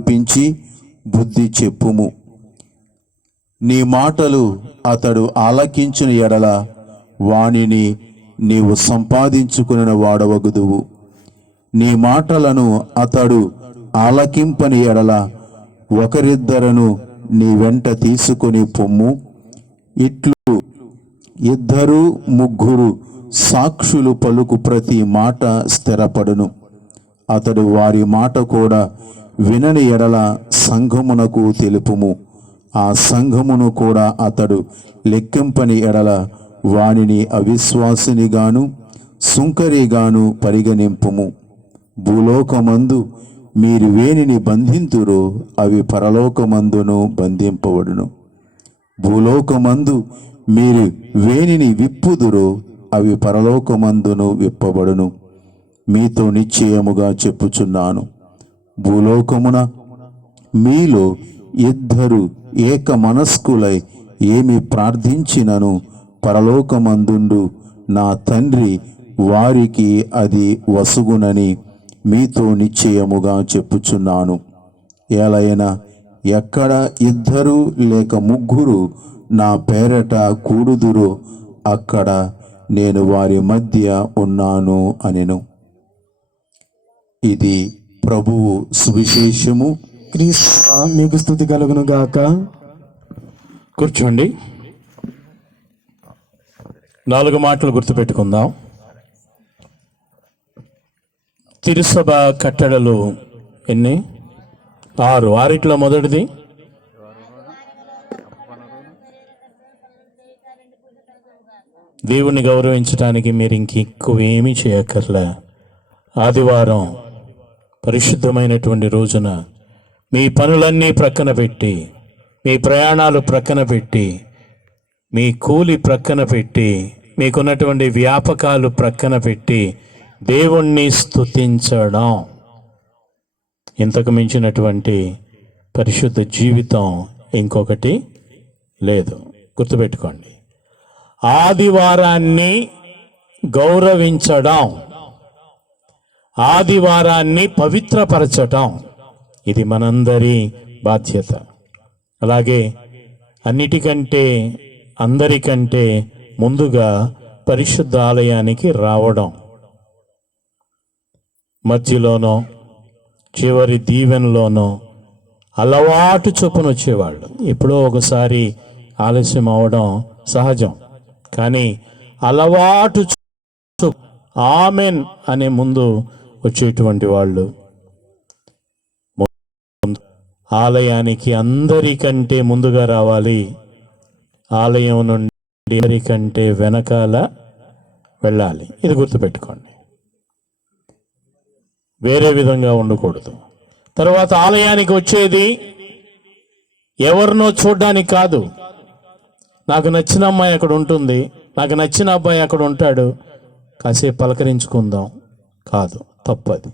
పించి బుద్ధి చెప్పుము. నీ మాటలు అతడు ఆలకించిన ఎడల వానిని నీవు సంపాదించుకున్న వాడవగుదువు. నీ మాటలను అతడు ఆలకింపని ఎడల ఒకరిద్దరును నీ వెంట తీసుకొని పొమ్ము. ఇట్లు ఇద్దరు ముగ్గురు సాక్షులు పలుకు ప్రతి మాట స్థిరపడును. అతడు వారి మాట కూడా వినని ఎడల సంఘమునకు తెలుపుము. ఆ సంఘమును కూడా అతడు లెక్కింపని ఎడల వానిని అవిశ్వాసినిగాను సుంకరిగాను పరిగణింపుము. భూలోకమందు మీరు వేనిని బంధింతురో అవి పరలోకమందును బంధింపబడును. భూలోకమందు మీరు వేనిని విప్పుదురో అవి పరలోకమందును విప్పబడును. మీతో నిశ్చయముగా చెప్పుచున్నాను, భూలోకమున మీలో ఇద్దరు ఏక మనస్కులై ఏమి ప్రార్థించినను పరలోకమందుండు నా తండ్రి వారికి అది వసుగునని మీతో నిశ్చయముగా చెప్పుచున్నాను. ఏలైనా ఎక్కడ ఇద్దరు లేక ముగ్గురు నా పేరట కూడుదురో అక్కడ నేను వారి మధ్య ఉన్నాను అనెను. ఇది ప్రభువు సువిశేషము. క్రీస్తు మీకు స్తుతి కలుగును గాక. కూర్చోండి. 4 మాటలు గుర్తుపెట్టుకుందాం. తిరుసభ కట్టడలు ఎన్ని? 6. 6 మొదటిది దేవుణ్ణి గౌరవించడానికి మీరు ఇంకెక్కువ ఏమీ చేయక్కర్లే. ఆదివారం పరిశుద్ధమైనటువంటి రోజున మీ పనులన్నీ ప్రక్కన పెట్టి, మీ ప్రయాణాలు ప్రక్కన పెట్టి, మీ కూలి ప్రక్కన పెట్టి, మీకున్నటువంటి వ్యాపకాలు ప్రక్కన పెట్టి దేవుణ్ణి స్తుతించడం, ఇంతకు మించినటువంటి పరిశుద్ధ జీవితం ఇంకొకటి లేదు. గుర్తుపెట్టుకోండి. ఆదివారాన్ని గౌరవించడం, ఆదివారాన్ని పవిత్రపరచటం, ఇది మనందరి బాధ్యత. అలాగే అన్నిటికంటే అందరికంటే ముందుగా పరిశుద్ధ ఆలయానికి రావడం, మధ్యలోనో చివరి దీవెనలోనో అలవాటు చొప్పున వచ్చేవాళ్ళు. ఎప్పుడో ఒకసారి ఆలస్యం అవడం సహజం, కానీ అలవాటు ఆమెన్ అనే ముందు వచ్చేటువంటి వాళ్ళు ఆలయానికి అందరికంటే ముందుగా రావాలి. ఆలయం నుండి అందరికంటే వెనకాల వెళ్ళాలి. ఇది గుర్తుపెట్టుకోండి. వేరే విధంగా ఉండకూడదు. తర్వాత ఆలయానికి వచ్చేది ఎవరినో చూడ్డానికి కాదు. నాకు నచ్చిన అమ్మాయి అక్కడ ఉంటుంది, నాకు నచ్చిన అబ్బాయి అక్కడ ఉంటాడు, కాసేపు పలకరించుకుందాం కాదు, తప్పది.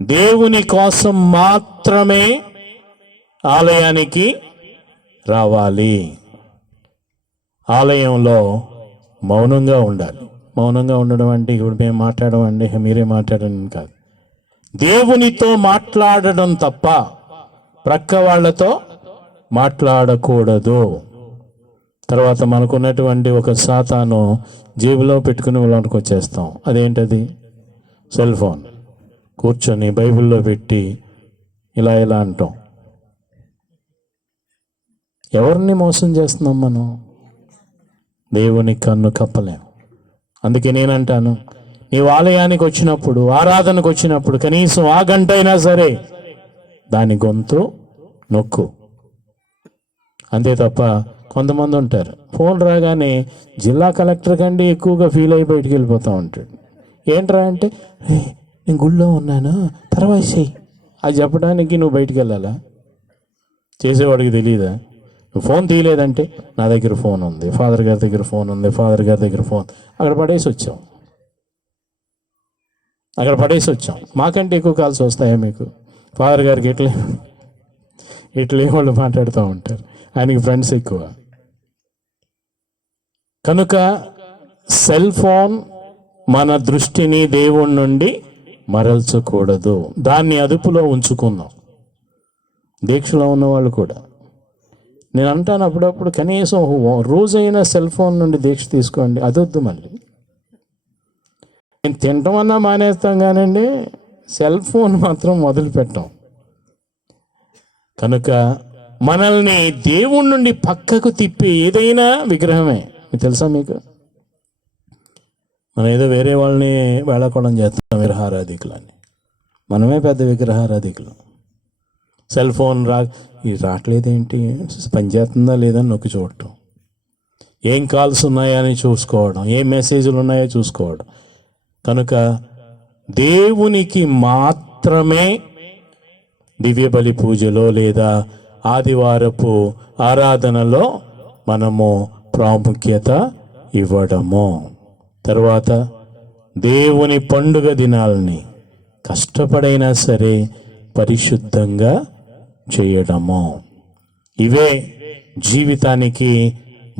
దేవుని కోసం మాత్రమే ఆలయానికి రావాలి. ఆలయంలో మౌనంగా ఉండాలి. మౌనంగా ఉండడం అంటే ఇప్పుడు మేము మాట్లాడమండి, మీరే మాట్లాడండి కాదు. దేవునితో మాట్లాడడం తప్ప ప్రక్క వాళ్ళతో మాట్లాడకూడదు. తర్వాత మనకున్నటువంటి ఒక సాతాను జేబులో పెట్టుకుని వాళ్ళకి వచ్చేస్తాం. అదేంటది? Cell phone. కూర్చొని బైబిల్లో పెట్టి ఇలా ఇలా అంటాం. ఎవరిని మోసం చేస్తున్నాం మనం? దేవుని కన్ను కప్పలేం. అందుకే నేనంటాను, నీవు ఆలయానికి వచ్చినప్పుడు, ఆరాధనకు వచ్చినప్పుడు కనీసం ఆ గంట అయినా సరే దాని గొంతు నొక్కు. అంతే తప్ప కొంతమంది ఉంటారు, ఫోన్ రాగానే జిల్లా కలెక్టర్ కంటే ఎక్కువగా ఫీల్ అయి బయటికి వెళ్ళిపోతూ ఉంటాడు. ఏంట్రా అంటే, నేను గుళ్ళో ఉన్నాను తర్వాత చెయ్యి అది చెప్పడానికి నువ్వు బయటికి వెళ్ళాలా? చేసేవాడికి తెలియదా? నువ్వు ఫోన్ తీయలేదంటే నా దగ్గర ఫోన్ ఉంది, ఫాదర్ గారి దగ్గర ఫోన్ ఉంది, ఫాదర్ గారి దగ్గర ఫోన్, అక్కడ పడేసి వచ్చాం. మాకంటే ఎక్కువ కాల్స్ వస్తాయా మీకు? ఫాదర్ గారికి ఇట్లే వాళ్ళు మాట్లాడుతూ ఉంటారు, ఆయనకి ఫ్రెండ్స్ ఎక్కువ. కనుక సెల్ ఫోన్ మన దృష్టిని దేవుడి నుండి మరల్చకూడదు. దాన్ని అదుపులో ఉంచుకుందాం. దీక్షలో ఉన్నవాళ్ళు కూడా నేను అంటాను అప్పుడప్పుడు కనీసం రోజైనా సెల్ ఫోన్ నుండి దీక్ష తీసుకోండి. అదొద్దు. మళ్ళీ నేను తింటామన్నా మానేస్తాం కానండి సెల్ ఫోన్ మాత్రం మొదలు పెట్టాం. కనుక మనల్ని దేవుడి నుండి పక్కకు తిప్పి ఏదైనా విగ్రహమే. తెలుసా మీకు, మనం ఏదో వేరే వాళ్ళని వేళాకోళం చేస్తాం విగ్రహారాధికులని. మనమే పెద్ద విగ్రహారాధికులు. సెల్ ఫోన్ రావట్లేదేంటి, పనిచేస్తుందా లేదని నొక్కి చూడటం, ఏం కాల్స్ ఉన్నాయా అని చూసుకోవడం, ఏం మెసేజ్లు ఉన్నాయో చూసుకోవడం. కనుక దేవునికి మాత్రమే దివ్య బలి పూజలో లేదా ఆదివారపు ఆరాధనలో మనము ప్రాముఖ్యత ఇవ్వడము. తర్వాత దేవుని పండుగ దినాలని కష్టపడైనా సరే పరిశుద్ధంగా చేయడము. ఇవే జీవితానికి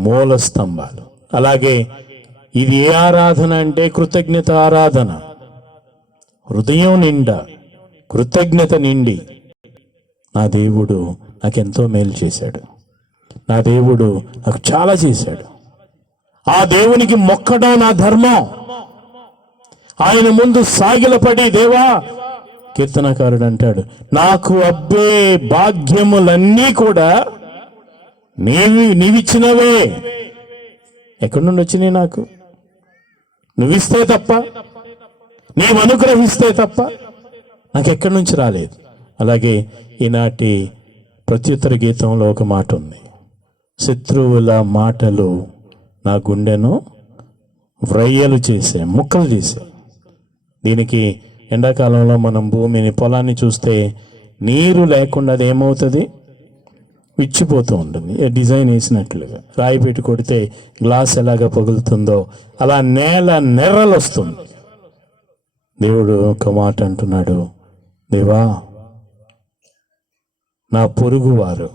మూల స్తంభాలు. అలాగే ఇది ఏ ఆరాధన అంటే కృతజ్ఞత ఆరాధన. హృదయం నిండా కృతజ్ఞత నిండి నా దేవుడు నాకెంతో మేలు చేశాడు, నా దేవుడు నాకు చాలా చేశాడు, ఆ దేవునికి మొక్కడం నా ధర్మం, ఆయన ముందు సాగిలపడి దేవా, కీర్తనకారుడు అంటాడు, నాకు అబ్బే భాగ్యములన్నీ కూడా నీవిచ్చినవే. ఎక్కడి నుండి వచ్చినాయి నాకు? నువ్విస్తే తప్ప, నీవు అనుగ్రహిస్తే తప్ప నాకు ఎక్కడి నుంచి రాలేదు. అలాగే ఈనాటి ప్రత్యుత్తర గీతంలో ఒక మాట ఉంది, శత్రువుల మాటలు నా గుండెను వ్రయ్యలు చేసే, ముక్కలు చేసే. దీనికి ఎండాకాలంలో మనం భూమిని, పొలాన్ని చూస్తే నీరు లేకుండా అది ఏమవుతుంది, విచ్చిపోతూ ఉంటుంది. డిజైన్ వేసినట్లుగా రాయి పెట్టి కొడితే గ్లాస్ ఎలాగ పగులుతుందో అలా నేల నెర్రలు వస్తుంది. దేవుడు ఒక మాట అంటున్నాడు, దేవా, నా పొరుగు వారు,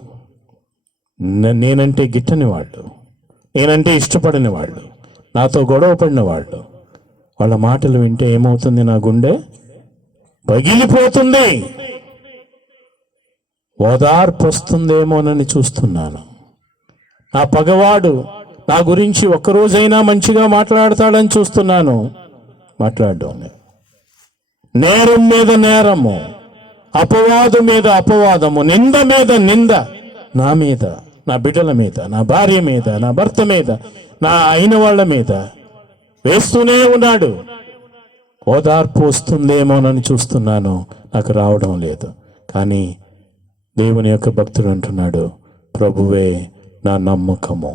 నేనంటే గిట్టని వాళ్ళు, నేనంటే ఇష్టపడని వాళ్ళు, నాతో గొడవ పడిన వాళ్ళు, వాళ్ళ మాటలు వింటే ఏమవుతుంది, నా గుండె పగిలిపోతుంది, ఓదార్పు వస్తుందేమోనని చూస్తున్నాను. నా పగవాడు నా గురించి ఒక్కరోజైనా మంచిగా మాట్లాడతాడని చూస్తున్నాను, మాట్లాడడం లేదు. నేరం మీద నేరము, అపవాదు మీద అపవాదము, నింద మీద నింద, నా మీద, నా బిడ్డల మీద, నా భార్య మీద, నా భర్త మీద, నా అయిన వాళ్ళ మీద వేస్తూనే ఉన్నాడు. ఓదార్పు వస్తుందేమోనని చూస్తున్నాను, నాకు రావడం లేదు. కానీ దేవుని యొక్క భక్తుడు అంటున్నాడు, ప్రభువే నా నమ్మకము,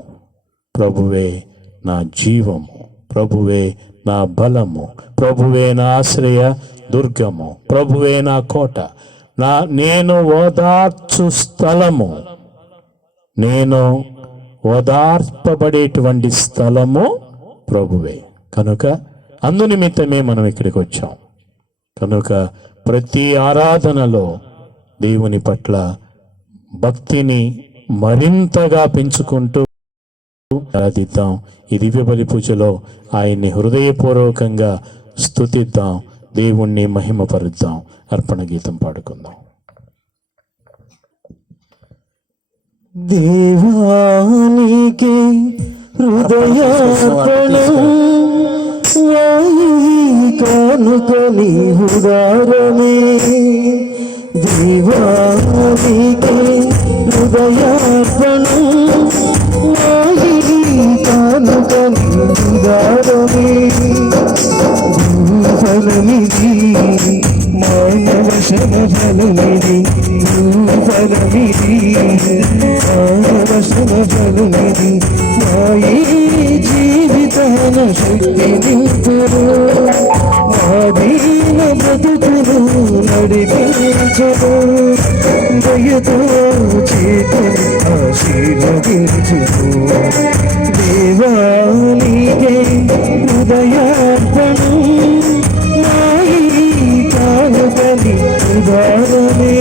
ప్రభువే నా జీవము, ప్రభువే నా బలము, ప్రభువే నా ఆశ్రయ దుర్గము, ప్రభువే నా కోట, నేను ఓదార్చు స్థలము, నేను ఓదార్పబడేటువంటి స్థలము ప్రభువే. కనుక అందునిమిత్తమే మనం ఇక్కడికి వచ్చాం. కనుక ప్రతి ఆరాధనలో దేవుని పట్ల భక్తిని మరింతగా పెంచుకుంటూ ఆరాధిద్దాం. ఈ దివ్య బలి పూజలో ఆయన్ని హృదయపూర్వకంగా స్తుతిద్దాం, దేవుణ్ణి మహిమపరుద్దాం. అర్పణ గీతం పాడుకుందాం. దేవానికి హృదయార్పణం, కానుక నీవుదారమే. దేవానికి హృదయార్పణం, కానుక నీవుదారమే. ఫలమిది మానవ శమఫలమిది, ఫలమిది మానవ శమఫలమిది, మాయే జీవితాన శక్తి నింపురు, మాదీన బ్రతుకును నడిపించరు, దయతో చేతులు ఆశీర్వదించును. దేవానికే హృదయార్పణం, మాయి కానుకని ఉదారమే.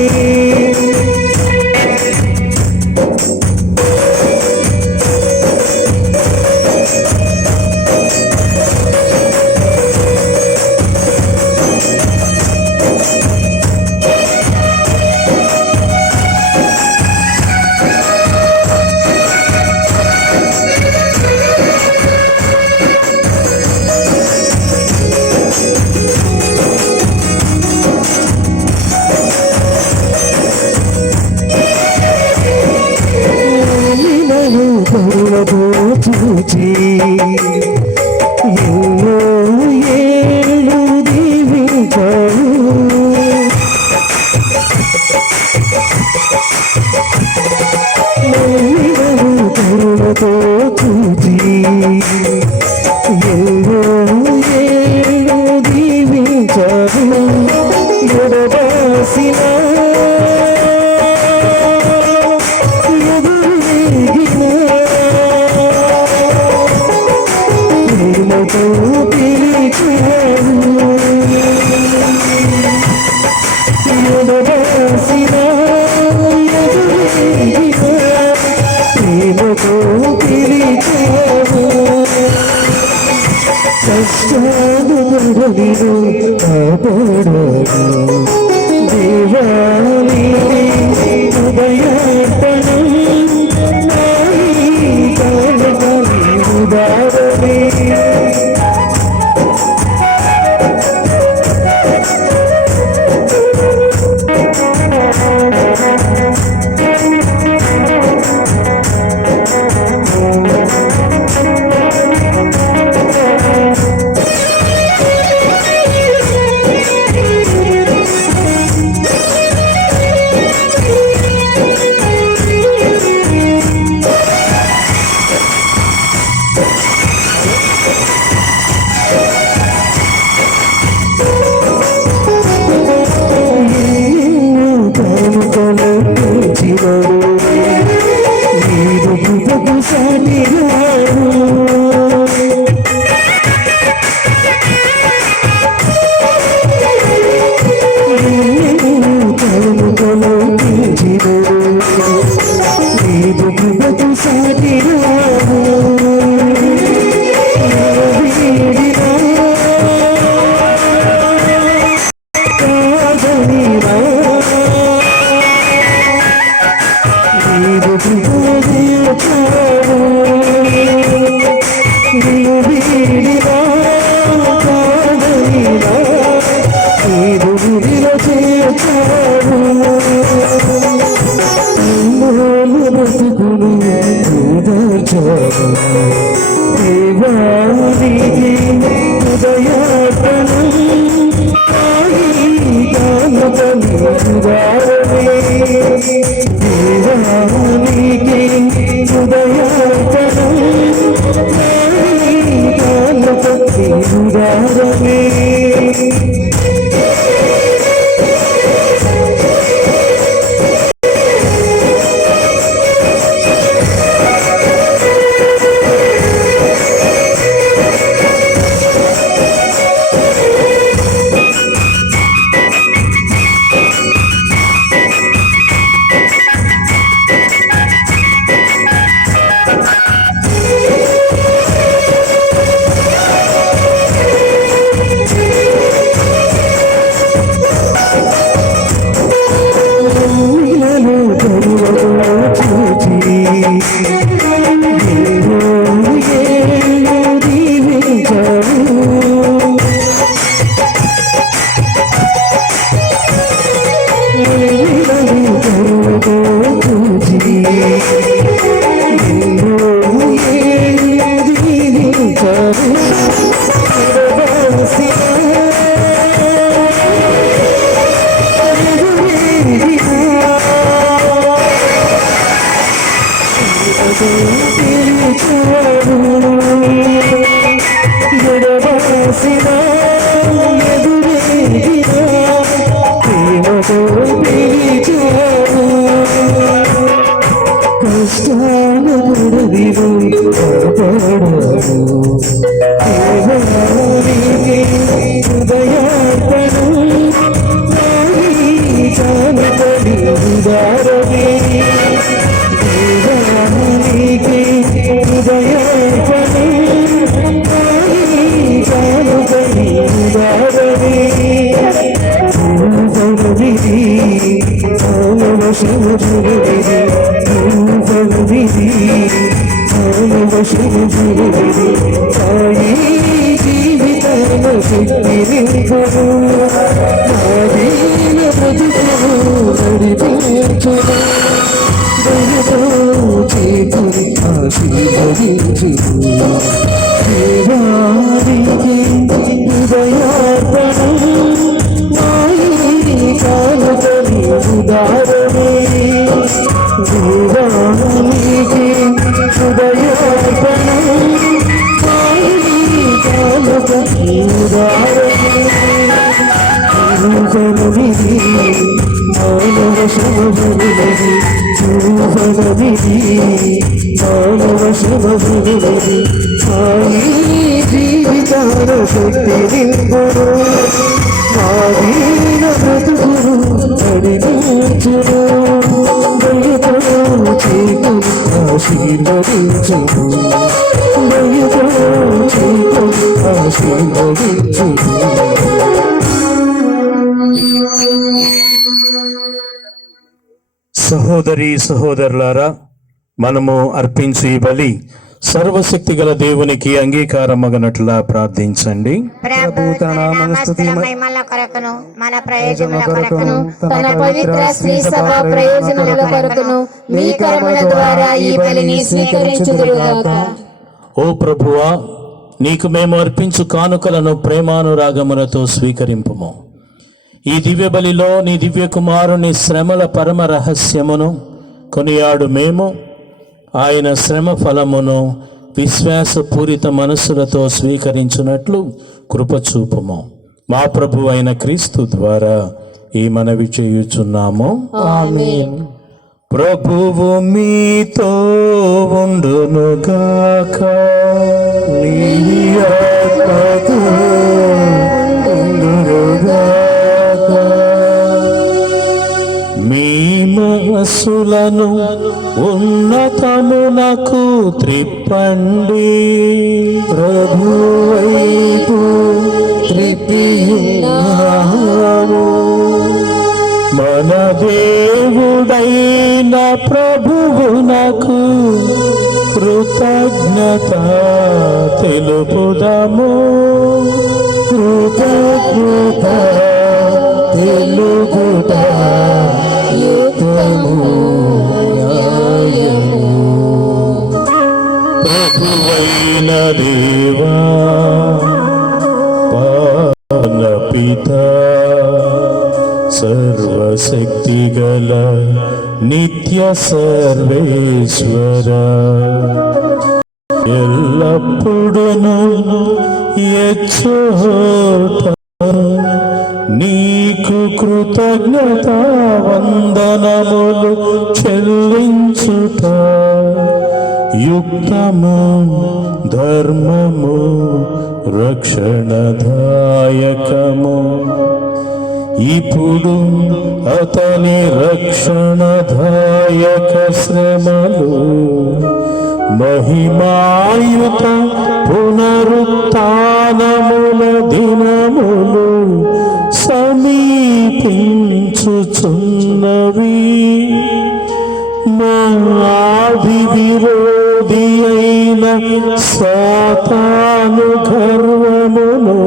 కష్టాలు నడవిను కాపాడాడు దేవాని ఉదయార్పణం నాయి కాలమని ఉదారమే ఉదారమే మానవ శ్రమములని చూపననిది మానవ శ్రమములని సాయి జీవితాల శక్తి నింపును ఆదీన బ్రతుకును నడిపించును దయతో చేకు ఆశీర్వదించును దయతో చేకు ఆశీర్వదించును. సహోదరి సహోదరులారా, మనము అర్పించు ఈ బలి సర్వశక్తి గల దేవునికి అంగీకారమగనట్లా ప్రార్థించండి. ప్రభు తన నామస్తుతి మహిమల కొరకును మన ప్రయోజనాల కొరకును తన పవిత్ర శ్రీ సభ ప్రయోజనముల కొరకును మీ కర్మల ద్వారా ఈ బలిని స్వీకరించుదురుగాక. ఓ ప్రభువా, నీకు మేము అర్పించు కానుకలను ప్రేమానురాగములతో స్వీకరింపుము. ఈ దివ్య బలిలో నీ దివ్య కుమారుని శ్రమల పరమ రహస్యమును కొనియాడు మేము ఆయన శ్రమ ఫలమును విశ్వాసపూరిత మనస్సులతో స్వీకరించినట్లు కృపచూపుము. మా ప్రభు అయిన క్రీస్తు ద్వారా ఈ మనవి చేయుచున్నాము. ఆమేన్. ప్రభువు మీతో ఉండునుగాక. నీ ఆత్మతో ఉండునుగాక. మీ మనస్సులను ఉన్నతమునకు త్రిప్పండి. ప్రభువైపు త్రిప్పియున్నాము మన దేవుడైన ప్రభువునకు కృతజ్ఞత తెలుపుదము. కృతజ్ఞత తెలుపుట యుక్తము న్యాయము. ప్రభువైన దేవా, పావన పితా, సర్వశక్తిగల నిత్య సర్వేశ్వర, ఎల్లప్పుడును ఎచ్చోట నీకు కృతజ్ఞత వందనములు చెల్లించుట యుక్తము, ధర్మము, రక్షణదాయకము. ఇప్పుడు అతని రక్షణదాయక శ్రమలు మహిమాయుత పునరుత్థానముల దినములు సమీపించుచున్నవి. మాది విరోధి అయిన సాతాను గర్వమును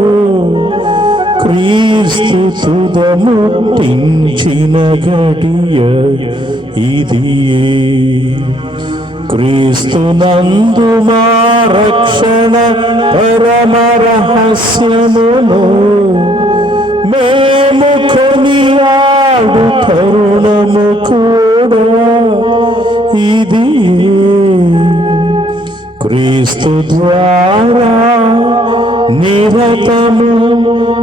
క్రీస్తు తుదముట్టించిన గడియ ఇదియే. క్రీస్తు నందు మా రక్షణ పరమ రహస్యమును మేము కొనియాడు తరుణము కూడా ఇది. క్రీస్తు ద్వారా నిరతము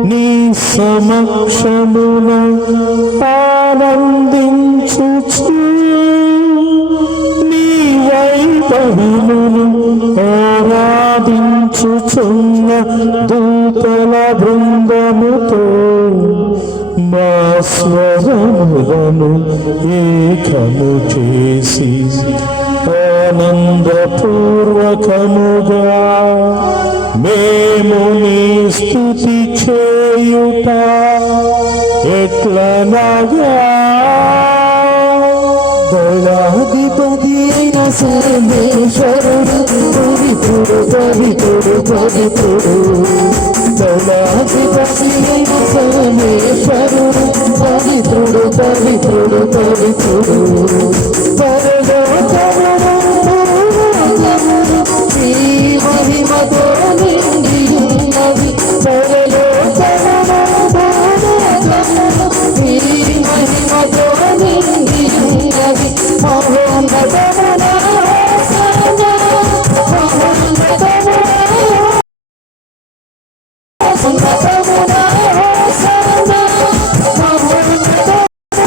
నీ సమక్షమున ఆనందించుచు నీ వైభవమును ఆరాధించుచున్న దూతల బృందముతో మా స్వరములను ఏకము చేసి ఆనందపూర్వకముగా మేము నీ స్తుతి చేయుట ఎట్లనగా. దళాధిపతి అయిన సర్వేశ్వరుడు పవిత్రుడు పవిత్రుడు పవిత్రుడు. దళాధిపతి అయిన సర్వేశ్వరుడు పవిత్రుడు పవిత్రుడు పవిత్రుడు. పరలోకమును భూలోకమును నీ మహిమతో నిండి ఉన్నవి. పరలోకమును భూలోకమును నీ మహిమతో నిండి ఉన్నవి. మహోన్నతమున హోసన్నా, మహోన్నతమున హోసన్నా, మహోన్నతమున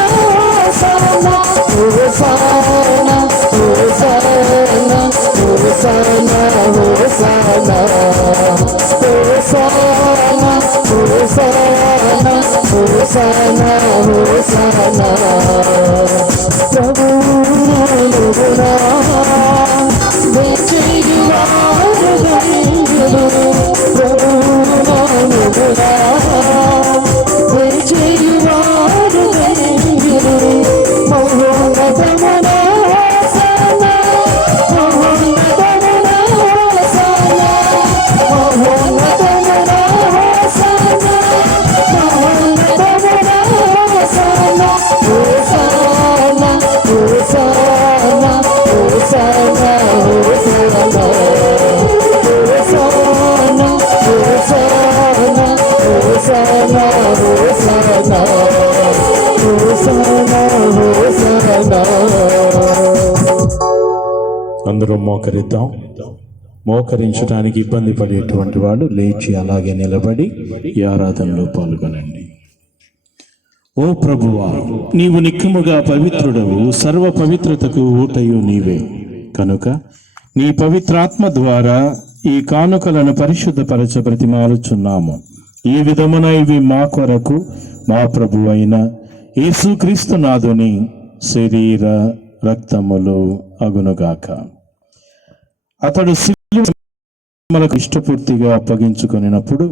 హోసనా హోసనా ప్రభువునా వేచేయువారు ధన్యులు ప్రభువునా వేచేయువారు ధన్యులు మహోన్నతమున హోసనా మహోన్నతమున హోసనా మహోన్నతమున హోసనా మహోన్నతమున హోసనా హోసనా హోసనా హోసనా హోసనా హోసనా హోసనా హోసనా హోసనా అందరూ మోకరిద్దాం. మోకరించడానికి ఇబ్బంది పడేటువంటి వాళ్ళు లేచి అలాగే నిలబడి ఈ ఆరాధనలో పాల్గొనండి. ఓ ప్రభువా, నీవు నిక్కముగా పవిత్రుడవు, సర్వ పవిత్రతకు ఊటయు నీవే. కనుక నీ పవిత్రాత్మ ద్వారా ఈ కానుకలను పరిశుద్ధపరచ బ్రతిమాలుచున్నాము. ఈ విధమున ఇవి మా కొరకు మా ప్రభు అయిన యేసుక్రీస్తు నాథుని శరీర రక్తములు అగునుగాక. అతడు మనకు ఇష్టపూర్తిగా అప్పగించుకొనినప్పుడు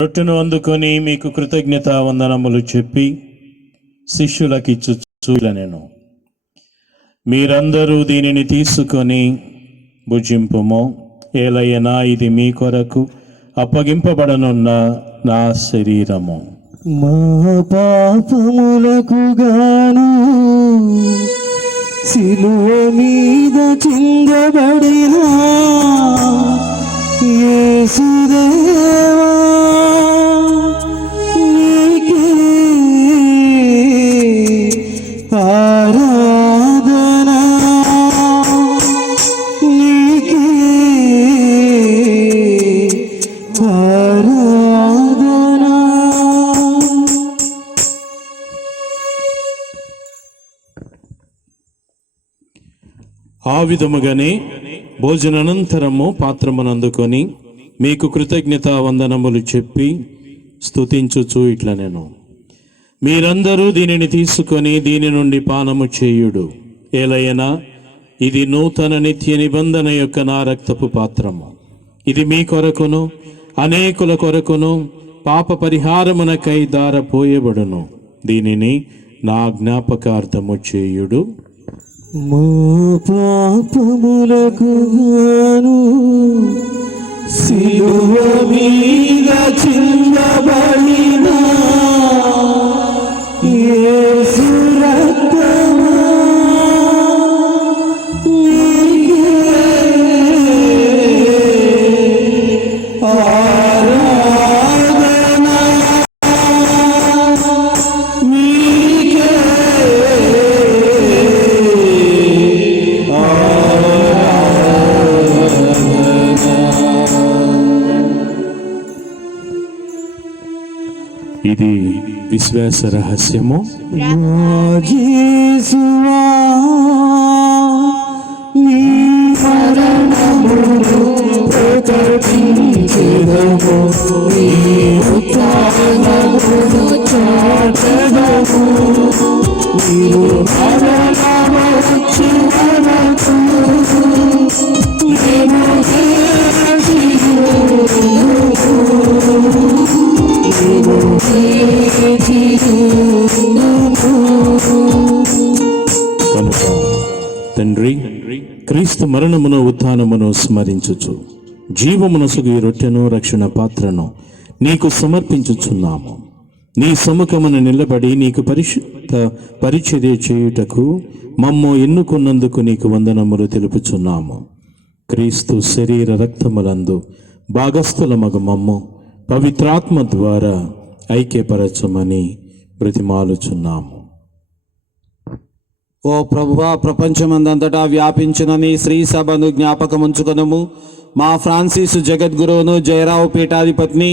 రొట్టెను అందుకొని మీకు కృతజ్ఞత వందనములు చెప్పి శిష్యులకు ఇచ్చుచులనెను. మీరందరూ దీనిని తీసుకొని భుజింపుము. ఏలయనా ఇది మీ కొరకు అప్పగింపబడనున్న నా శరీరము. మా పాపములకు గాను సిలువ మీద చిందబడిన యేసుదేవా నీకే ఆరాధన నీకే ఆరాధన. ఆ విధముగానే భోజనానంతరము పాత్రమునందుకొని మీకు కృతజ్ఞత వందనములు చెప్పి స్తుతించుచు ఇట్లనెను. మీరందరూ దీనిని తీసుకొని దీని నుండి పానము చేయుడు. ఏలయనా ఇది నూతన నిత్య నిబంధన యొక్క నా రక్తపు పాత్రము. ఇది మీ కొరకును అనేకుల కొరకును పాప పరిహారమునకై దారపోయబడును. దీనిని నా జ్ఞాపకార్థము చేయుడు. మా పాపములకు గాను సిలువ మీద చిందబడిన యేసు రక్తము నీకే ఆరాధన నీకే ఇది విశ్వాస రహస్యము. యేసువా నీ మరణమును ప్రకటించెదము, నీ ఉత్థానమును చాటెదము. నీవు మరణము వచ్చి వరకు మేము కనుక తండ్రి, క్రీస్తు మరణమును ఉత్థానమును స్మరించుచు జీవమునసుగు ఈ రొట్టెను రక్షణ పాత్రను నీకు సమర్పించుచున్నాము. నీ సముఖమున నిలబడి నీకు పరిచర్య చేయుటకు మమ్ము ఎన్నుకున్నందుకు నీకు వందనములు తెలుపుచున్నాము. క్రీస్తు శరీర రక్తములందు భాగస్థులమగు మమ్ము పవిత్రాత్మ ద్వారా ఐక్యపరచమని బ్రతిమాలుచున్నాము. ఓ ప్రభువా, ప్రపంచమందంతటా వ్యాపించిన నీ శ్రీ సభను జ్ఞాపకముంచుకొనుము. మా ఫ్రాన్సిస్ జగద్గురువును, జయరావు పీఠాధిపతిని,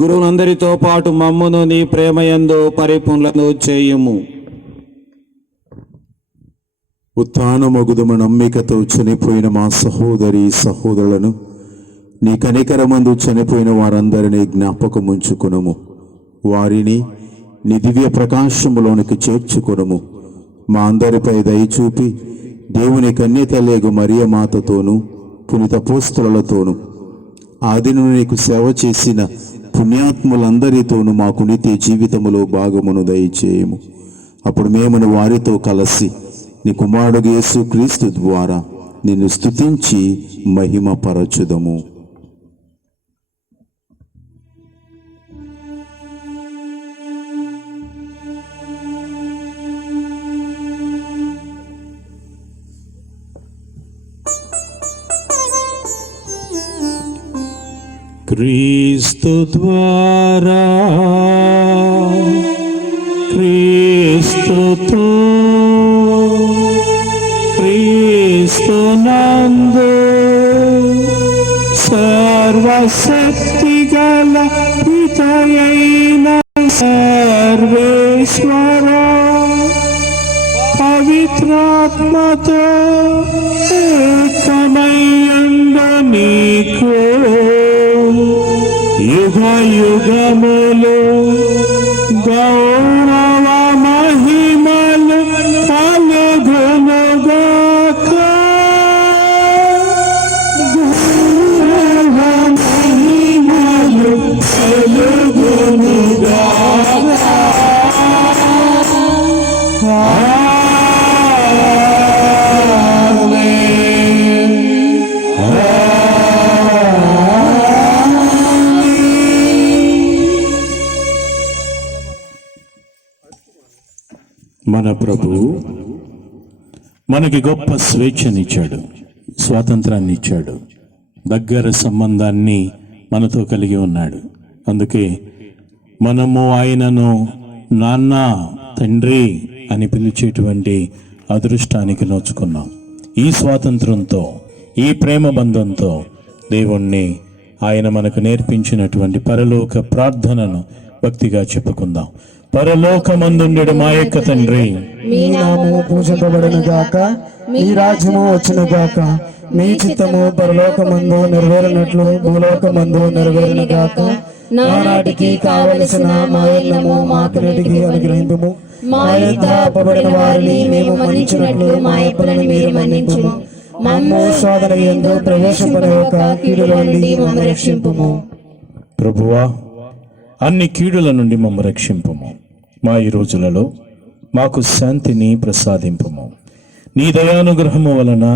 గురువులందరితో పాటు మమ్మును నీ ప్రేమయందు పరిపూర్ణను చేయుము. ఉత్థానమగుదమ నమ్మికతో చనిపోయిన మా సహోదరి సహోదరులను నీ కనికరమందు చనిపోయిన వారందరినీ జ్ఞాపకం ఉంచుకొనుము. వారిని నీ దివ్య ప్రకాశములోనికి చేర్చుకొనుము. మా అందరిపై దయచూపి దేవుని కన్యతలేగు మరియ మాతతోనూ పునీత అపోస్తలులతోనూ ఆదిను నీకు సేవ చేసిన పుణ్యాత్ములందరితోనూ మాకు నిత్య జీవితములో భాగమును దయచేయము. అప్పుడు మేమును వారితో కలిసి నీ కుమారుడు యేసు క్రీస్తు ద్వారా నిన్ను స్తుతించి మహిమ పరచుదము. క్రీస్తు ద్వారా క్రీస్తుతో క్రీస్తునందు సర్వశక్తి గల పితయైన సర్వేశ్వర పవిత్రాత్మతో ఏకమయ్యుండ నీకు యుగ యుగములు గౌరవ మహిమలు కలుగునుగాక. గౌరవ మహిమలు కలుగునుగాక. మన ప్రభువు మనకి గొప్ప స్వేచ్ఛనిచ్చాడు, స్వాతంత్రాన్ని ఇచ్చాడు, దగ్గర సంబంధాన్ని మనతో కలిగి ఉన్నాడు. అందుకే మనము ఆయనను నాన్న, తండ్రి అని పిలిచేటువంటి అదృష్టానికి నోచుకున్నాం. ఈ స్వాతంత్రంతో, ఈ ప్రేమ బంధంతో దేవుణ్ణి ఆయన మనకు నేర్పించినటువంటి పరలోక ప్రార్థనను భక్తిగా చెప్పుకుందాం. పరలోకమందుండెడు మా యొక్క తండ్రి, మీ నామము పూజింపబడును గాక, మీ రాజ్యము వచ్చును గాక, మీ చిత్తము పరలోకమందు నెరవేరినట్లు భూలోకమందు నెరవేరును గాక. నానాటికి కావలసిన మా అన్నము మాకు నేటికి అనుగ్రహింపుము. మా యొద్ద అప్పబడిన వారిని మేము మన్నించినట్లు మా అప్పులను మీరు మన్నించుము. మమ్ము శోధన యందు ప్రవేశింపనివ్వక కీడుల నుండి మమ్ము రక్షింపుము. ప్రభువా, అన్ని కీడుల నుండి మమ్ము రక్షింపుము. మా ఈ రోజులలో మాకు శాంతిని ప్రసాదింపుము. నీ దయానుగ్రహము వలన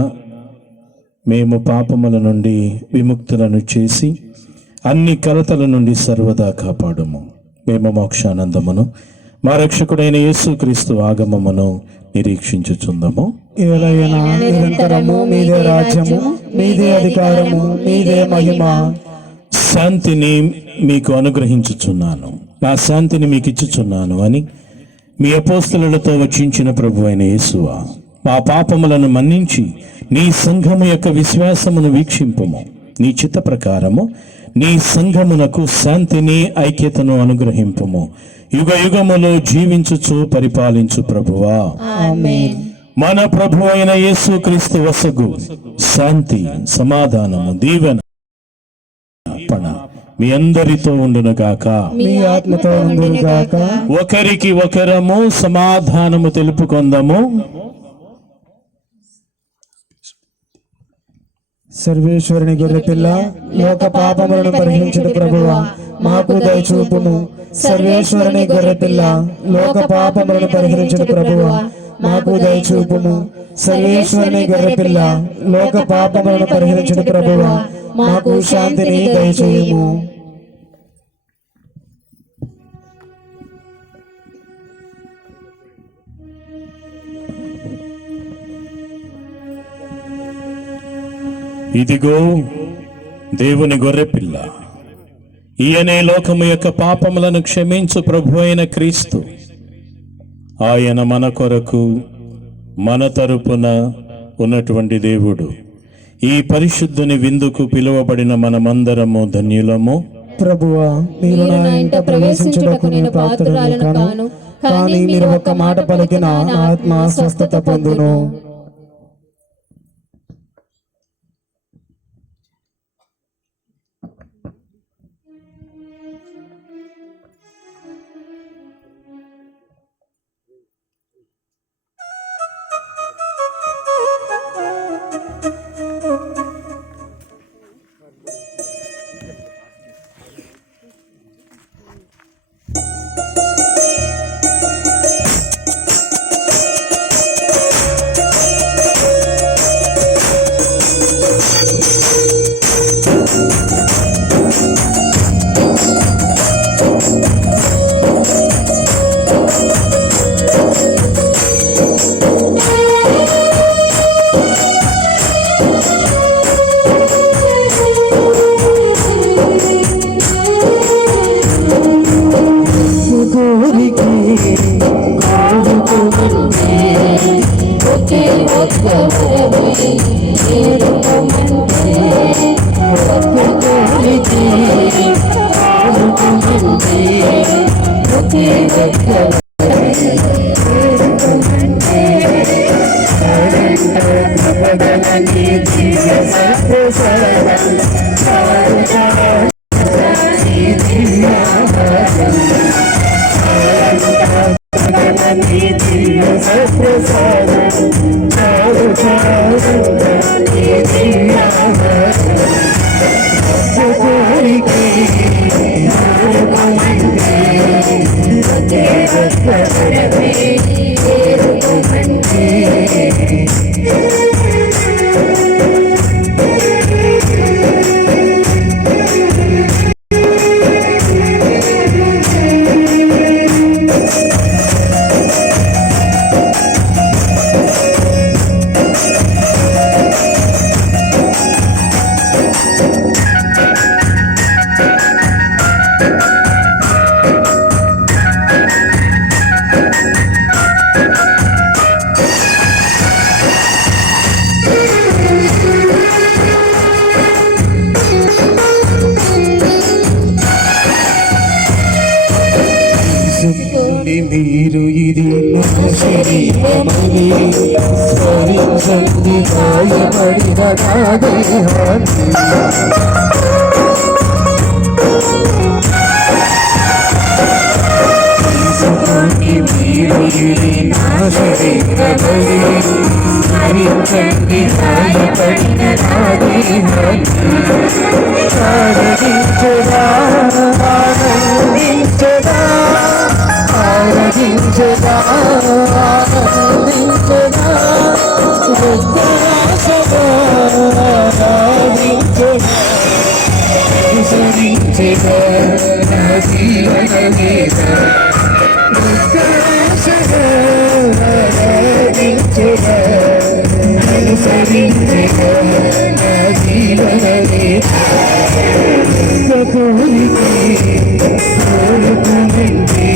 మేము పాపముల నుండి విముక్తులను చేసి అన్ని కలతల నుండి సర్వదా కాపాడుము. మేము మోక్షానందమును మా రక్షకుడైన యేసుక్రీస్తు ఆగమమును నిరీక్షించుచుందము. ఏలైనా నిరంతరము మీదే రాజ్యము, మీదే అధికారము, మీదే మహిమ. శాంతిని మీకు అనుగ్రహించుచున్నాను, నా శాంతిని మీకు ఇచ్చుచున్నాను అని మీ అపోస్తలులతో వచించిన ప్రభు అయిన యేసువా, మా పాపములను మన్నించి నీ సంఘము యొక్క విశ్వాసమును వీక్షింపుము. నీ చిత్త ప్రకారము నీ సంఘమునకు శాంతిని, ఐక్యతను అనుగ్రహింపుము. యుగ యుగములో జీవించుచు పరిపాలించు ప్రభువా. ఆమేన్. మన ప్రభు అయిన యేసుక్రీస్తు వసగు శాంతి, సమాధానము, దీవెన మీ అందరితో ఉండును గాక. మీ ఆత్మతో ఉండును గాక. ఒకరికి ఒకరము సమాధానము తెలుపుకొందము. సర్వేశ్వరుని గొర్రెపిల్ల, లోక పాపములను పరిహరించుడు ప్రభువా, మాకు దయచూపుము. సర్వేశ్వరుని గొర్రెపిల్ల, లోక పాపములను పరిహరించుడు ప్రభువా, మాకు దయచూపుము. సర్వేశ్వరుని గొర్రెపిల్ల, లోక పాపములను పరిహరించుడు ప్రభువా, మాకు శాంతిని దయచేయుము. ఇదిగో దేవుని గొర్రెపిల్ల, ఈయనే లోకము యొక్క పాపములను క్షమించు ప్రభు అయిన క్రీస్తు. ఆయన మన కొరకు, మన తరపున ఉన్నటువంటి దేవుడు. ఈ పరిశుద్ధుని విందుకు పిలువబడిన మనమందరము ధన్యులము. ప్రభువా, మీరు నా ఇంట ప్రవేశించుటకు నేను పాత్రురాలను కాను, కానీ మీరు ఒక్క మాట పలికిన నా ఆత్మ స్వస్థత పొందును. కోరుకోమంటే ఒకే ఒక్క వరమే కోరుకోమంటే ఒక్క కోరికే కోరుకోమంటే ఒకే ఒక్క వరమే కోరుకోమంటే కృపగలని దివ్య సత్ప్రసాదం మీరు ఇది నా శరీరమని స్మరించండి గాయపడిన నా దేహాన్ని మీరు ఇది నా శరీరమని స్మరించండి గాయపడిన నా దేహాన్ని ఆరాధించదా ఆనందించదా ఆరాధించదా ఆనందించదా ఉద్దాసగా ఆరాధించదా అనుసరించదా నా జీవన గీత ఉద్దాసగా ఆరాధించదా అనుసరించదా నా జీవన గీత కోరికే కోరుకోమంటే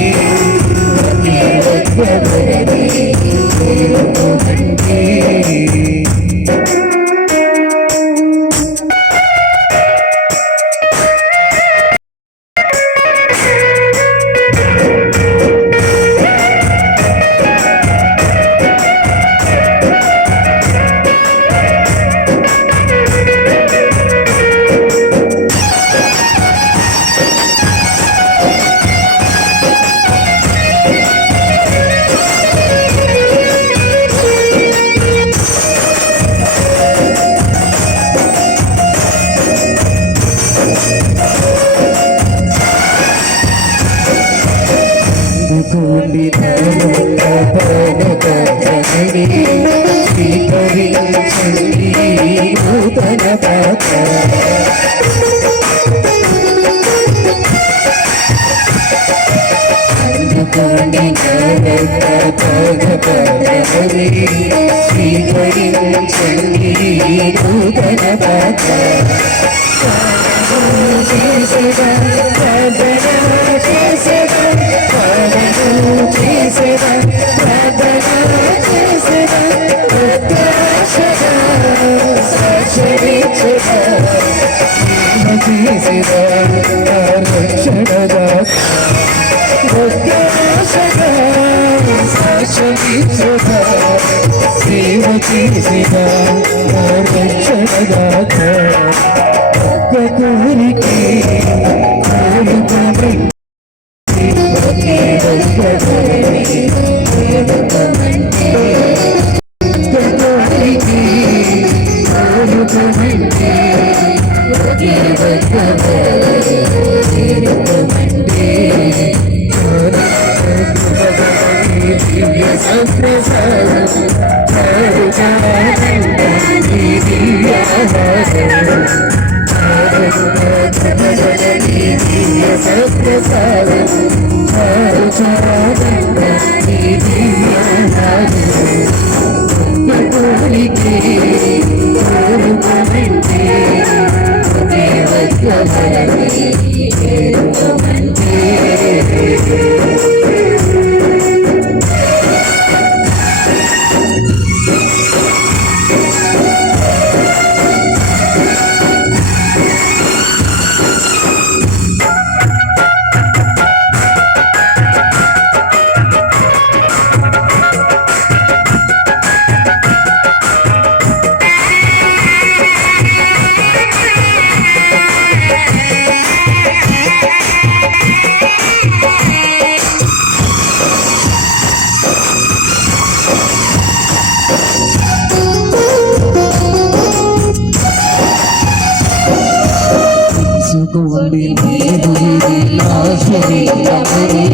తీసుకోండి మీరు ఇది నా శరీరమని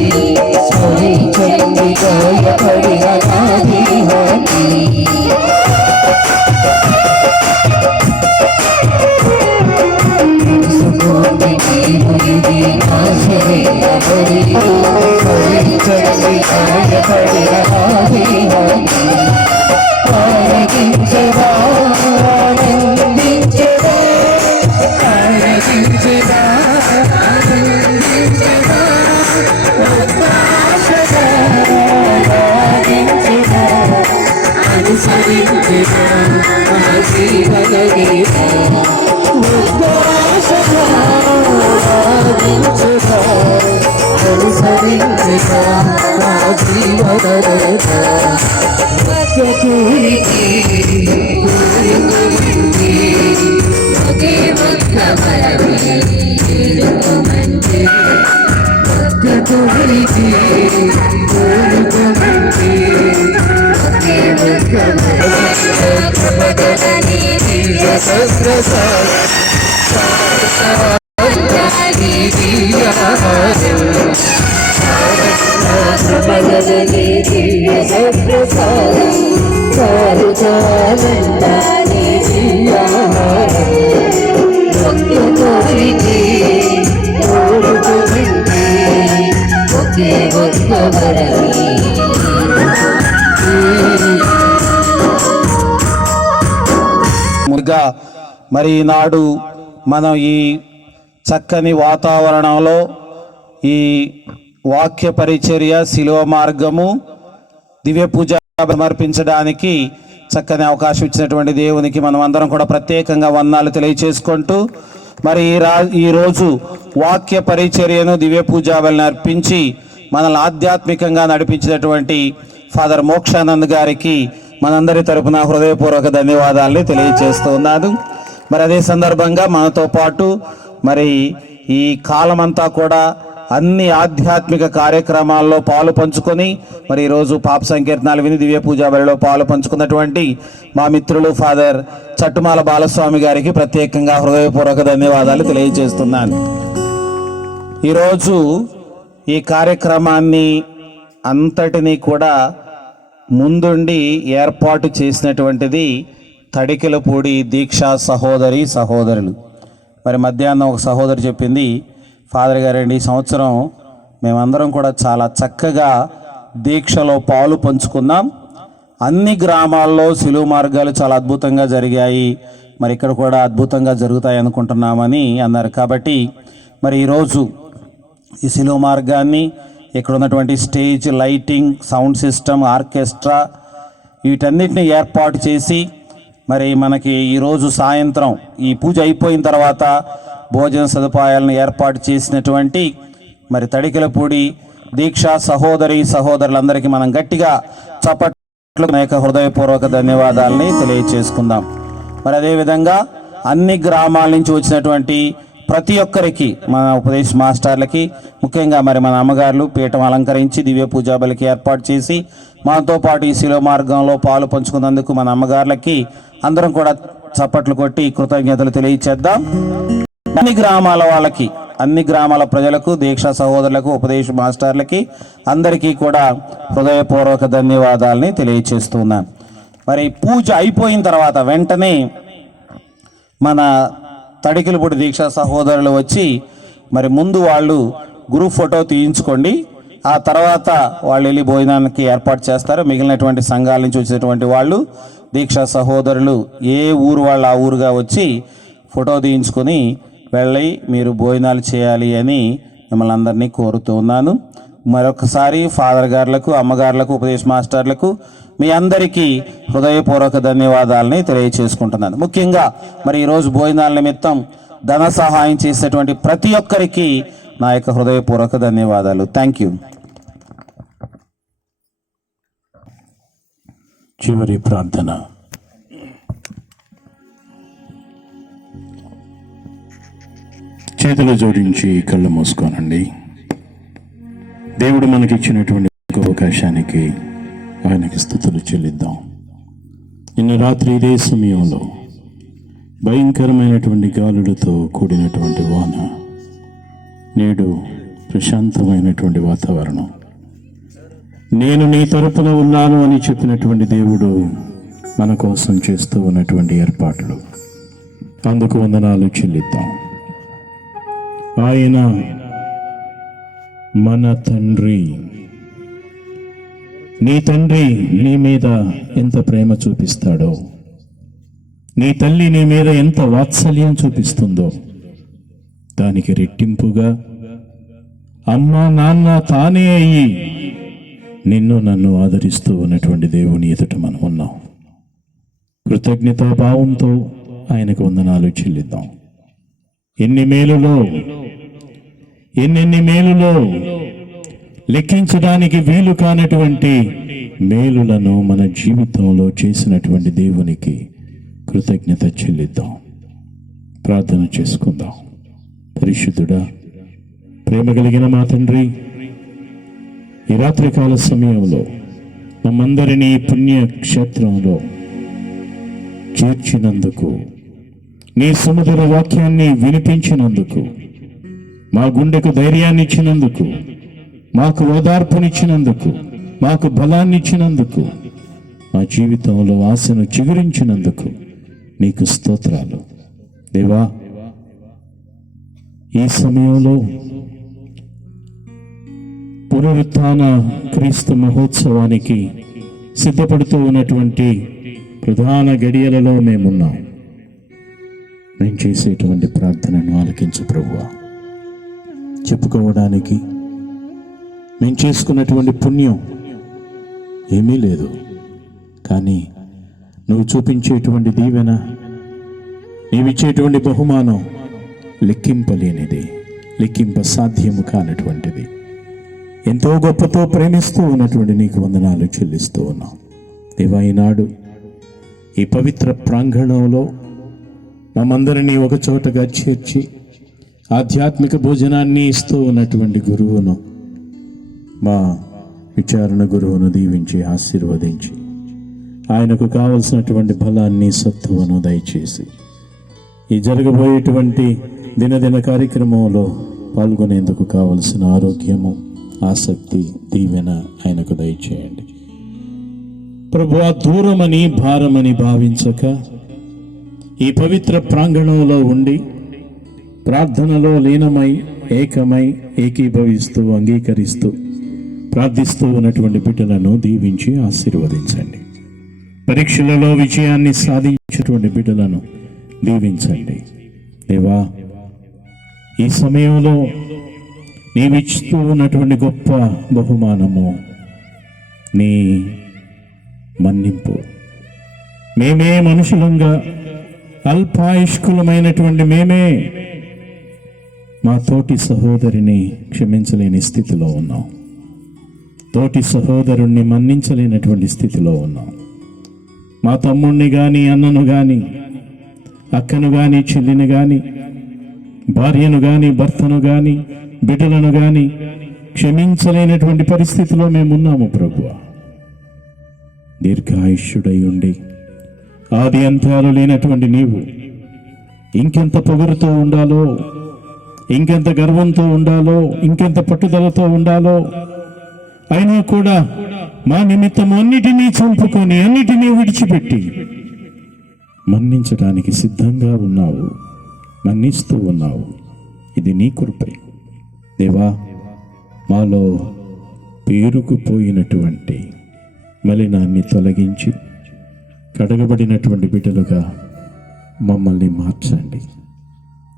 స్మరించండి గాయపడిన నా దేహాన్ని తీసుకోండి మీరు ఇది నా శరీరమని స్మరించండి గాయపడిన నా దేహాన్ని ఆరగించరా ఆనందించరా ఆరగించరా ఆనందించరా ఉపాసరా ఆరాధించరా అనుసరించరా నా జీవన గీత ఉపాసరా ఆరాధించరా అనుసరించరా నా జీవన గీత మురుగా మరి ఈనాడు మనం ఈ చక్కని వాతావరణంలో ఈ వాక్య పరిచర్య శిలువ మార్గము దివ్య పూజ సమర్పించడానికి చక్కని అవకాశం ఇచ్చినటువంటి దేవునికి మనం అందరం కూడా ప్రత్యేకంగా వందనాలు తెలియచేసుకుంటూ మరి ఈరోజు వాక్య పరిచర్యను దివ్య పూజాబలిని అర్పించి మనల్ని ఆధ్యాత్మికంగా నడిపించినటువంటి ఫాదర్ మోక్షానంద్ గారికి మనందరి తరపున హృదయపూర్వక ధన్యవాదాలని తెలియజేస్తున్నాను. మరి అదే సందర్భంగా మనతో పాటు మరి ఈ కాలమంతా కూడా అన్ని ఆధ్యాత్మిక కార్యక్రమాల్లో పాలు పంచుకొని మరి ఈరోజు పాప సంకీర్తనాలు విని దివ్య పూజా బలిలో పాలు పంచుకున్నటువంటి మా మిత్రులు ఫాదర్ చట్టుమాల బాలస్వామి గారికి ప్రత్యేకంగా హృదయపూర్వక ధన్యవాదాలు తెలియజేస్తున్నాను. ఈరోజు ఈ కార్యక్రమాన్ని అంతటినీ కూడా ముందుండి ఏర్పాటు చేసినటువంటిది తడికెలపూడి దీక్షా సహోదరులు. మరి మధ్యాహ్నం ఒక సహోదరు చెప్పింది, ఫాదర్ గారండి ఈ సంవత్సరం మేమందరం కూడా చాలా చక్కగా దీక్షలో పాలు పంచుకున్నాం. అన్ని గ్రామాల్లో శిలువ మార్గాలు చాలా అద్భుతంగా జరిగాయి, మరి ఇక్కడ కూడా అద్భుతంగా జరుగుతాయి అనుకుంటున్నామని అన్నారు. కాబట్టి మరి ఈరోజు ఈ శిలువ మార్గాన్ని ఇక్కడ ఉన్నటువంటి stage, lighting, sound system, orchestra వీటన్నిటిని ఏర్పాటు చేసి మరి మనకి ఈరోజు సాయంత్రం ఈ పూజ అయిపోయిన తర్వాత భోజన సదుపాయాలను ఏర్పాటు చేసినటువంటి మరి తడికెలపూడి దీక్షా సహోదరులందరికీ మనం గట్టిగా చప్పట్లు హృదయపూర్వక ధన్యవాదాలని తెలియచేసుకుందాం. మరి అదేవిధంగా అన్ని గ్రామాల నుంచి వచ్చినటువంటి ప్రతి ఒక్కరికి మన ఉపదేశ మాస్టర్లకి, ముఖ్యంగా మరి మన అమ్మగారులు పీఠం అలంకరించి దివ్య పూజా బలికి ఏర్పాటు చేసి మనతో పాటు ఈ శిలువ మార్గంలో పాలు పంచుకున్నందుకు మన అమ్మగారులకి అందరం కూడా చప్పట్లు కొట్టి కృతజ్ఞతలు తెలియచేద్దాం. అన్ని గ్రామాల వాళ్ళకి, అన్ని గ్రామాల ప్రజలకు, దీక్షా సహోదరులకు, ఉపదేశ మాస్టర్లకి అందరికీ కూడా హృదయపూర్వక ధన్యవాదాలని తెలియచేస్తున్నాను. మరి పూజ అయిపోయిన తర్వాత వెంటనే మన తడికెలపూడి దీక్షా సహోదరులు వచ్చి మరి ముందు వాళ్ళు గ్రూప్ ఫోటో తీయించుకోండి, ఆ తర్వాత వాళ్ళు వెళ్ళి భోజనానికి ఏర్పాటు చేస్తారు. మిగిలినటువంటి సంఘాల నుంచి వచ్చినటువంటి వాళ్ళు దీక్షా సహోదరులు ఏ ఊరు వాళ్ళు ఆ ఊరుగా వచ్చి ఫోటో తీయించుకొని వెళ్ళి మీరు భోజనాలు చేయాలి అని మిమ్మల్ని అందరినీ కోరుతూ ఉన్నాను. మరొకసారి ఫాదర్ గారులకు, అమ్మగారులకు, ఉపదేశ మాస్టర్లకు మీ అందరికీ హృదయపూర్వక ధన్యవాదాలని తెలియచేసుకుంటున్నాను. ముఖ్యంగా మరి ఈరోజు భోజనాల నిమిత్తం ధన సహాయం చేసేటువంటి ప్రతి ఒక్కరికి నా యొక్క హృదయపూర్వక ధన్యవాదాలు. Thank you. చివరి ప్రార్థన. చేతులు జోడించి కళ్ళు మూసుకోనండి. దేవుడు మనకిచ్చినటువంటి అవకాశానికి ఆయనకి స్తుతులు చెల్లిద్దాం. నిన్న రాత్రి ఇదే సమయంలో భయంకరమైనటువంటి గాలులతో కూడినటువంటి వాన నేడు ప్రశాంతమైనటువంటి వాతావరణం. నేను నీ తరపున ఉన్నాను అని చెప్పినటువంటి దేవుడు మన కోసం చేస్తూ ఉన్నటువంటి ఏర్పాట్లు, అందుకు వందనాలు చెల్లిద్దాం. ఆయన మన తండ్రి. నీ తండ్రి నీ మీద ఎంత ప్రేమ చూపిస్తాడో, నీ తల్లి నీ మీద ఎంత వాత్సల్యం చూపిస్తుందో దానికి రెట్టింపుగా అమ్మ నాన్న తానే అయ్యి నిన్ను నన్ను ఆదరిస్తూ ఉన్నటువంటి దేవుని ఎదుట మనం ఉన్నాం. కృతజ్ఞతా భావంతో ఆయనకు వందనాలు చెల్లిద్దాం. ఎన్ని మేలులో లెక్కించడానికి వీలు కానటువంటి మేలులను మన జీవితంలో చేసినటువంటి దేవునికి కృతజ్ఞత చెల్లిద్దాం. ప్రార్థన చేసుకుందాం. పరిశుద్ధుడా, ప్రేమ కలిగిన మా తండ్రి, ఈ రాత్రికాల సమయంలో మమ్మందరినీ పుణ్యక్షేత్రంలో చేర్చినందుకు, నీ సుమధుర వాక్యాన్ని వినిపించినందుకు, మా గుండెకు ధైర్యాన్ని ఇచ్చినందుకు, మాకు ఓదార్పునిచ్చినందుకు, మాకు బలాన్ని ఇచ్చినందుకు, మా జీవితంలో ఆశను చిగురించినందుకు నీకు స్తోత్రాలు. దేవా, ఈ సమయంలో పునరుత్థాన క్రీస్తు మహోత్సవానికి సిద్ధపడుతూ ఉన్నటువంటి ప్రధాన గడియలలో మేమున్నాం. మేము చేసేటువంటి ప్రార్థనను ఆలకించు ప్రభువా. చెప్పుకోవడానికి మేము చేసుకున్నటువంటి పుణ్యం ఏమీ లేదు, కానీ నువ్వు చూపించేటువంటి దీవెన, నీవిచ్చేటువంటి బహుమానం లెక్కింపలేనిది, లెక్కింప సాధ్యము కానటువంటిది. ఎంతో గొప్పతో ప్రేమిస్తూ ఉన్నటువంటి నీకు వందనాలు చెల్లిస్తూ ఉన్నాం. దేవా, ఈనాడు ఈ పవిత్ర ప్రాంగణంలో మమ్మందరినీ ఒక చోటగా చేర్చి ఆధ్యాత్మిక భోజనాన్ని ఇస్తూ ఉన్నటువంటి గురువును, మా విచారణ గురువును దీవించి ఆశీర్వదించి ఆయనకు కావలసినటువంటి బలాన్ని సత్తువను దయచేసి ఈ జరగబోయేటువంటి దినదిన కార్యక్రమంలో పాల్గొనేందుకు కావలసిన ఆరోగ్యము, ఆసక్తి, దీవెన ఆయనకు దయచేయండి. ప్రభువా, దూరమని భారమని భావించక ఈ పవిత్ర ప్రాంగణంలో ఉండి ప్రార్థనలో లీనమై ఏకమై ఏకీభవిస్తూ అంగీకరిస్తూ ప్రార్థిస్తూ ఉన్నటువంటి బిడ్డలను దీవించి ఆశీర్వదించండి. పరీక్షలలో విజయాన్ని సాధించేటువంటి బిడ్డలను దీవించండి. దేవా, ఈ సమయంలో నీవిస్తూ ఉన్నటువంటి గొప్ప బహుమానము నీ మన్నింపు. మేమే మనుషులంగా అల్పాయుష్కులమైనటువంటి మేమే మా తోటి సహోదరిని క్షమించలేని స్థితిలో ఉన్నాం. తోటి సహోదరుణ్ణి మన్నించలేనటువంటి స్థితిలో ఉన్నాం. మా తమ్ముణ్ణి కానీ, అన్నను కానీ, అక్కను కానీ, చెల్లిని కానీ, భార్యను కానీ, భర్తను కానీ, బిడ్డలను కానీ క్షమించలేనటువంటి పరిస్థితిలో మేమున్నాము. ప్రభువా, దీర్ఘాయుష్యుడై ఉండి ఆది అంతాలు లేనటువంటి నీవు ఇంకెంత పొగరుతో ఉండాలో, ఇంకెంత గర్వంతో ఉండాలో, ఇంకెంత పట్టుదలతో ఉండాలో, అయినా కూడా మా నిమిత్తం అన్నిటినీ చంపుకొని అన్నిటినీ విడిచిపెట్టి మన్నించడానికి సిద్ధంగా ఉన్నావు, మన్నిస్తూ ఉన్నావు. ఇది నీ కృపే. దేవా, మాలో పేరుకుపోయినటువంటి మలినాన్ని తొలగించి కడగబడినటువంటి బిడ్డలుగా మమ్మల్ని మార్చండి.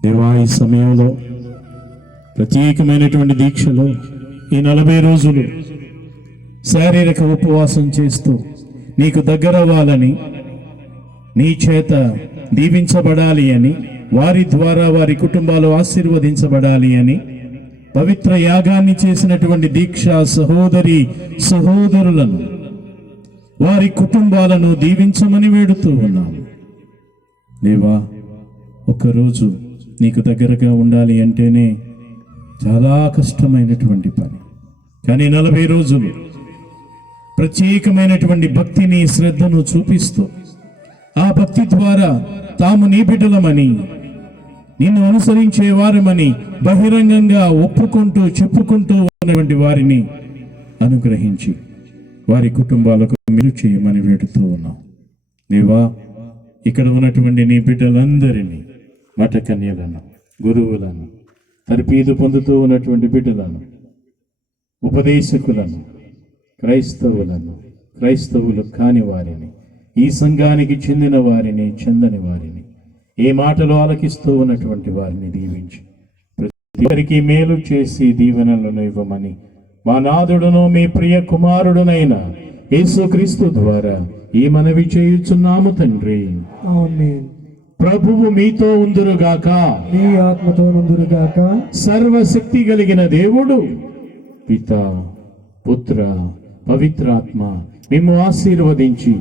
దేవా, ఈ సమయంలో ప్రత్యేకమైనటువంటి దీక్షలో ఈ 40 రోజులు శారీరక ఉపవాసం చేస్తూ నీకు దగ్గరవ్వాలని, నీ చేత దీవించబడాలి అని, వారి ద్వారా వారి కుటుంబాలు ఆశీర్వదించబడాలి అని పవిత్ర యాగాన్ని చేసినటువంటి దీక్షా సహోదరి సహోదరులను, వారి కుటుంబాలను దీవించమని వేడుతూ ఉన్నాము. దేవా, ఒక్కరోజు నీకు దగ్గరగా ఉండాలి అంటేనే చాలా కష్టమైనటువంటి పని. కానీ 40 రోజులు ప్రత్యేకమైనటువంటి భక్తిని, శ్రద్ధను చూపిస్తూ ఆ భక్తి ద్వారా తాము నీ బిడ్డలమని, నిన్ను అనుసరించే వారమని బహిరంగంగా ఒప్పుకుంటూ చెప్పుకుంటూ ఉన్నటువంటి వారిని అనుగ్రహించి వారి కుటుంబాలకు మేలు చేయమని వేడుతూ ఉన్నాం. దేవా, ఇక్కడ ఉన్నటువంటి నీ బిడ్డలందరినీ, మఠ కన్యలను, గురువులను, తర్పీదు పొందుతూ ఉన్నటువంటి బిడ్డలను, ఉపదేశకులను, క్రైస్తవులను, క్రైస్తవులు కాని వారిని, ఈ సంఘానికి చెందిన వారిని, చెందని వారిని, ఏ మాటలు ఆలకిస్తూ ఉన్నటువంటి వారిని దీవించి ప్రతి ఒక్కరికి మేలు చేసి దీవెనలను ఇవ్వమని మా నాథుడును మీ ప్రియ కుమారుడునైన యేసుక్రీస్తు ద్వారా ఈ మనవి చేయుచున్నాము తండ్రి. ఆమేన్. ప్రభువు మీతో ఉందురుగాక. నీ ఆత్మతో నుందురుగాక. సర్వశక్తి కలిగిన దేవుడు పిత, పుత్ర, పవిత్రాత్మ మిమ్ము ఆశీర్వదించి